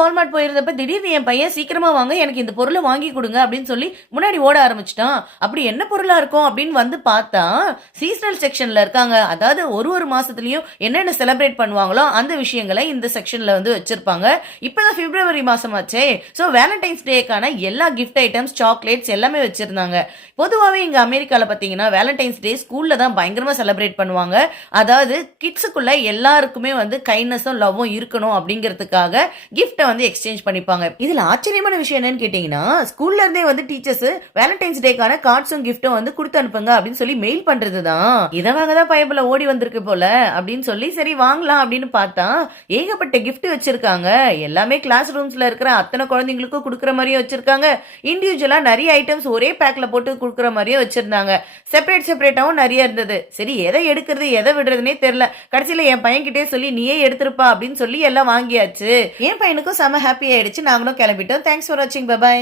Walmart போயிருந்தப்ப திடீர்னு என் பையன் சீக்கிரமா வாங்க எனக்கு இந்த பொருளை வாங்கி கொடுங்க அப்படின்னு சொல்லி முன்னாடி ஓட ஆரம்பிச்சிட்டான். அப்படி என்ன பொருளா இருக்கும் அப்படின்னு வந்து பார்த்தா சீசனல் செக்ஷன்ல இருக்காங்க. அதாவது ஒரு மாசத்துலயும் என்னென்ன செலிப்ரேட் பண்ணுவாங்களோ அந்த விஷயங்களை இந்த செக்ஷன்ல வந்து வச்சிருப்பாங்க. இப்பதான் பிப்ரவரி மாசம் ஆச்சே. ஸோ வேலண்டைன்ஸ் டேக்கான எல்லா கிஃப்ட் ஐட்டம்ஸ், சாக்லேட்ஸ் எல்லாமே வச்சிருந்தாங்க. பொதுவாகவே இங்க அமெரிக்கால பாத்தீங்கன்னா வேலண்டைன்ஸ் டே ஸ்கூல்ல தான் பயங்கரமா செலிப்ரேட் பண்ணுவாங்க. அதாவது கிட்ஸுக்குள்ள எல்லாருக்குமே வந்து கைண்ட்னஸும் லவ்வும் இருக்கணும் அப்படிங்கிறதுக்காக கிஃப்ட்டை வந்து எக்ஸ்சேஞ்ச் பண்ணிப்பாங்க. இதுல ஆச்சரியமான விஷயம் என்னன்னு கேட்டீங்கன்னா ஸ்கூல்ல இருந்தே வந்து டீச்சர்ஸ் வேலண்டைன்ஸ் டேக்கான கார்ட்ஸும் கிஃப்ட்டும் வந்து கொடுத்து அனுப்புங்க அப்படின்னு சொல்லி மெயில் பண்றதுதான். இதை வாங்கதான் பைபிள ஓடி வந்திருக்கு போல அப்படின்னு சொல்லி சரி வாங்கலாம் அப்படின்னு பார்த்தா ஏகப்பட்ட கிஃப்ட் வச்சிருக்காங்க. எல்லாமே கிளாஸ் ரூம்ஸ்ல இருக்கிற அத்தனை குழந்தைங்களுக்கும் கொடுக்குற மாதிரியே வச்சிருக்காங்க. இண்டிவிஜுவலா நிறைய ஐட்டம்ஸ் ஒரே பேக்ல போட்டு கொடுக்குற மாதிரியே வச்சிருந்தாங்க. செப்பரேட்டாவும் நிறைய இருந்தது. சரி எதை எடுக்கிறது எதை விடுறதுனே தெரியல. கடைசியில என் பையன் கிட்டே சொல்லி நீயே எடுத்திருப்பா அப்படின்னு சொல்லி எல்லாம் வாங்கியாச்சு. என் பையனுக்கும் செம ஹாப்பி ஆயிடுச்சு. நாங்களும் கிளம்பிட்டோம். தேங்க்ஸ் ஃபார் வாட்சிங். பை.